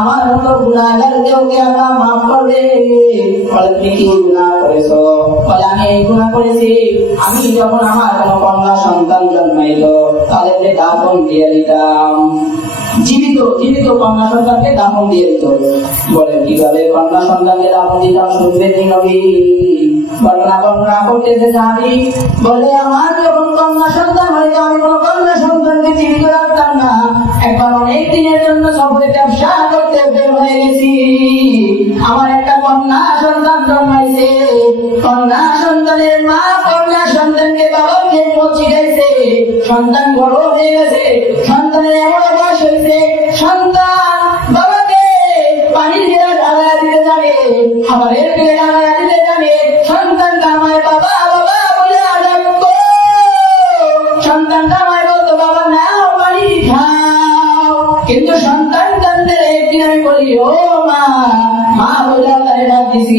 আমার মতো গুণাগার আল্লাহ মাফ করবে? বলে তুমি কি করেছ? বলে আমি এই গুনাহ করেছি। আমি যখন আমার কোনো কন্যা সন্তান জন্মাইলো দাফন দিয়ে দিতাম। জীবিত জীবিত কন্যা সন্তানকে দাফন দিয়ে দিত। বলে, কীভাবে কন্যা সন্তানকে দাফন দিতাম শুনবে কি নবী? বর্ণনা বর্ণনা করতেছে সাহাবি, বলে, আমার যখন কন্যা সন্তান হয়তো আমি কোনো কন্যা সন্তানকে জীবিত রাখতাম না। একবার অনেক দিনের জন্য সফরে ব্যবসা করতে বের হয়ে গেছি। আমার একটা কন্যা সন্তান জন্মাইছে। কন্যা সন্তানের মা কন্যা সন্তানকে মচি গেছে সন্তান বড় হয়ে গেছে, সন্তানের এমন বয়স হয়েছে, সন্তান বাবাকে পানি দিয়ে ঢালা দিতে জানে খাবারের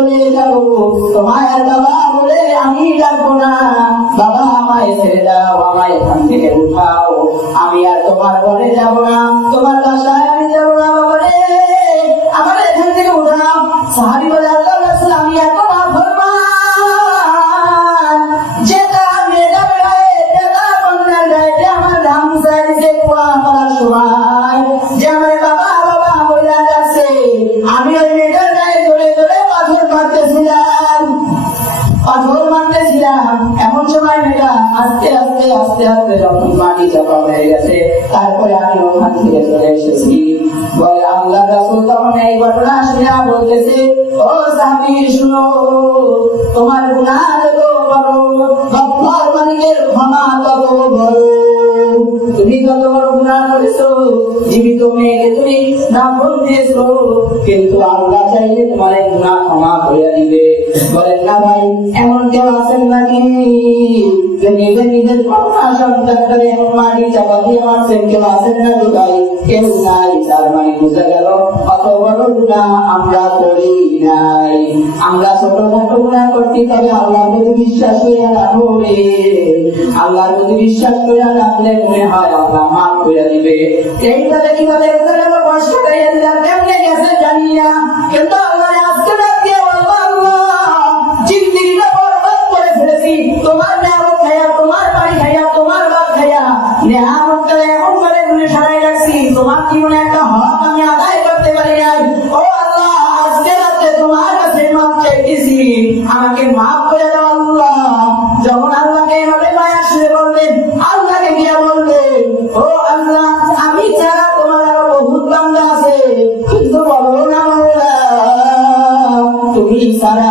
চলে যাব। তোমায় আর বাবা বলে আমি ডাকবো না। বাবা আমায় ছেড়ে দাও, আমায় এখান থেকে উঠাও। আমি আর তোমার পরে যাব না। তোমার বাসায় আস্তে আস্তে আস্তে আস্তে যখন মাটি চাপা হয়ে গেছে, তারপরে আমি ওখান থেকে চলে এসেছি। তোমার গুণা যত বড়, গফফার মালিকের ক্ষমা তত বড়। তুমি বড় গুনাহ করেছ, জীবিত মেয়েকে তুমি দাফন দিয়েছ। কিন্তু আল্লাহ চাইলে তোমার গুনাহ ক্ষমা করে দিবে। বলেন না ভাই, এমন কেউ আছেন নাকি? যে নিজে নিজের কন্যা সন্তানটারে এমন মাটি চাপা দিয়ে মারছেন, কেউ আছেন না তো ভাই? কেউ নাই, তার মানে করি নাই। আমরা আল্লাহর প্রতি বিশ্বাস করে প্রতি বিশ্বাস করে রাখলে মনে হয় আল্লাহ মাফ করে দিবে। এইভাবে এমন করে গুনে সারাই রাখছি। তোমার জীবনে আমি আদায় করতে পারি নাই। তোমার কাছে মাপ চাইতেছি। আমাকে মাফ করে ছাড়া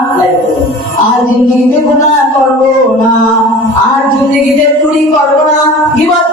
আর জিন্দেগিতে গুণা করব না আর জিন্দেগিতে চুরি করব না গিবত